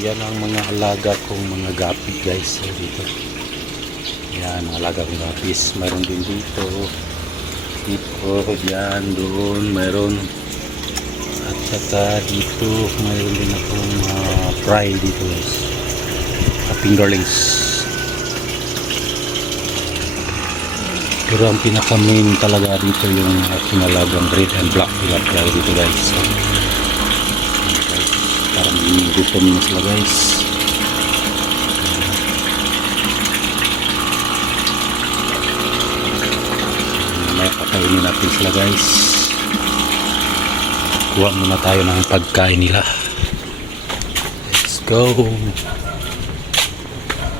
Yan ang mga alaga kong mga gapit guys. So, dito. Yan, mga alaga kong gapis. Mayroon din dito. Dito, yan, doon, mayroon. At saka dito, mayroon din akong fry dito guys. Fingerlings. Pero ang pinaka main talaga dito yung kinalagang red and black tilapia dito guys. So, parang gutom na sila guys. May pakainin natin sila guys. Kuha muna tayo ng pagkain nila. Let's go.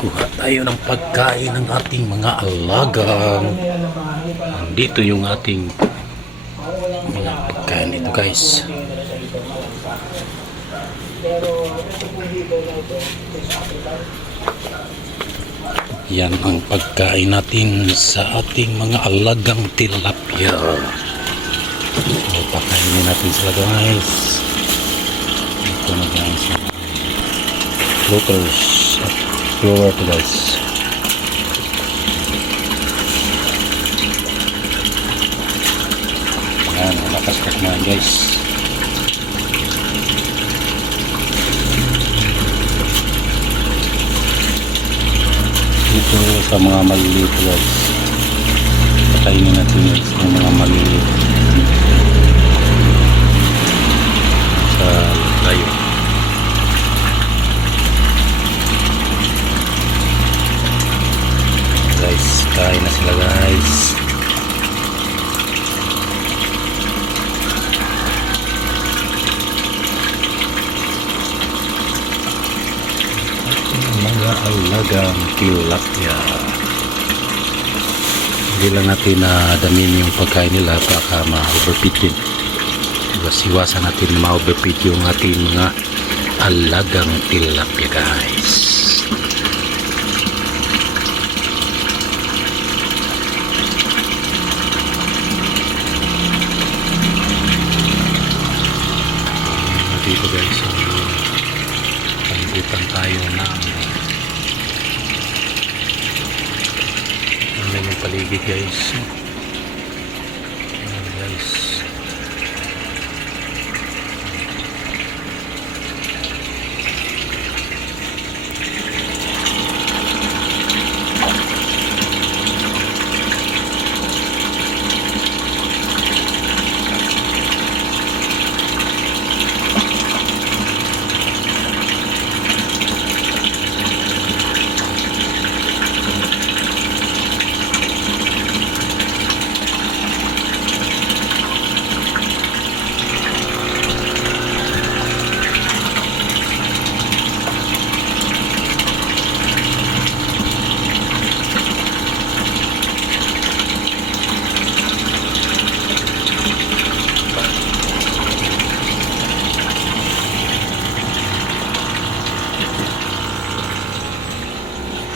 Kuha tayo ng pagkain ng ating mga alagang. Dito yung ating mga pagkain dito guys. Yan ang pagkain natin sa ating mga alagang tilapia. So, pakainin natin sila guys. Ito na guys. Floaters at flower to guys. Yan, lakas-lakas na guys. Ito sa mga maliliit guys. Pakainin natin guys yung mga maliliit sa layo. Guys, kain na sila guys. Mga alagang tilapia. Hindi lang natin damin yung pagkain nila baka ma-overfeed din. Iwasan natin ma-overfeed yung ating mga alagang tilapia guys. Dito guys, palibutan tayo ng yung paligid guys. Guys,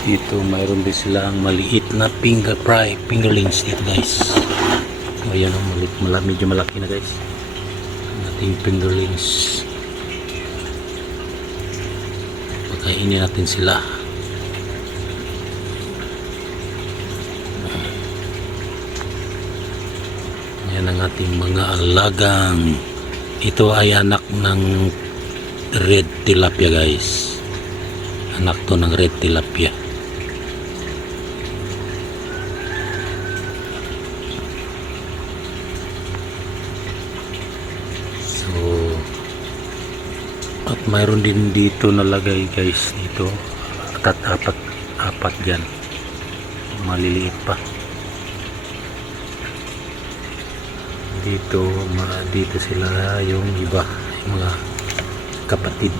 dito mayroon din silang maliit na fingerlings dito guys. So ayan o, medyo malaki na guys ang ating fingerlings. Pagkainin natin sila. Yan ang ating mga alagang. Ito ay anak ng red tilapia guys. Anak to ng red tilapia. At mayroon din dito nalagay guys dito at apat dyan maliliit pa dito sila yung iba yung mga kapatid.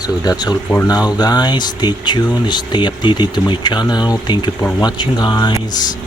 So that's all for now guys. Stay tuned, stay updated to my channel. Thank you for watching guys.